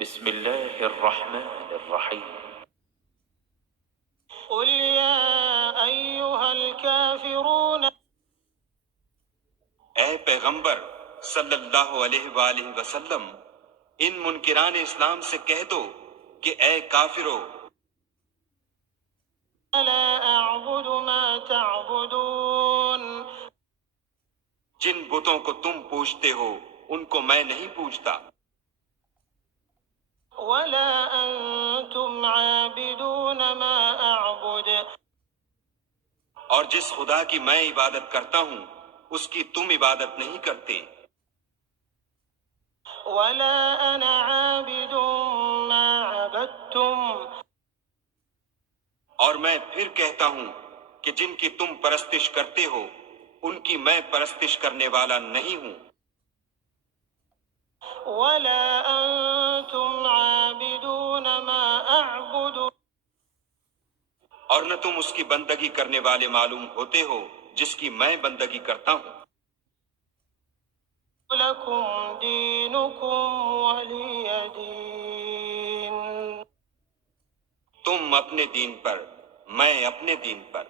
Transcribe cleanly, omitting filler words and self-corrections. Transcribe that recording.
بسم اللہ الرحمن الرحیم۔ قل يا أيها الكافرون اے پیغمبر صلی اللہ علیہ وآلہ وسلم، ان منکران اسلام سے کہہ دو کہ اے کافرو، لا أعبد ما تعبدون جن بتوں کو تم پوجتے ہو ان کو میں نہیں پوجتا، ولا أنتم عابدون ما أعبد اور جس خدا کی میں عبادت کرتا ہوں اس کی تم عبادت نہیں کرتے، ولا أنا عابد ما عبدتم اور میں پھر کہتا ہوں کہ جن کی تم پرستش کرتے ہو ان کی میں پرستش کرنے والا نہیں ہوں، ولا أنتم عابدون ما أعبد اور نہ تم اس کی بندگی کرنے والے معلوم ہوتے ہو جس کی میں بندگی کرتا ہوں۔ لكم دينكم ولي دين تم اپنے دین پر، میں اپنے دین پر۔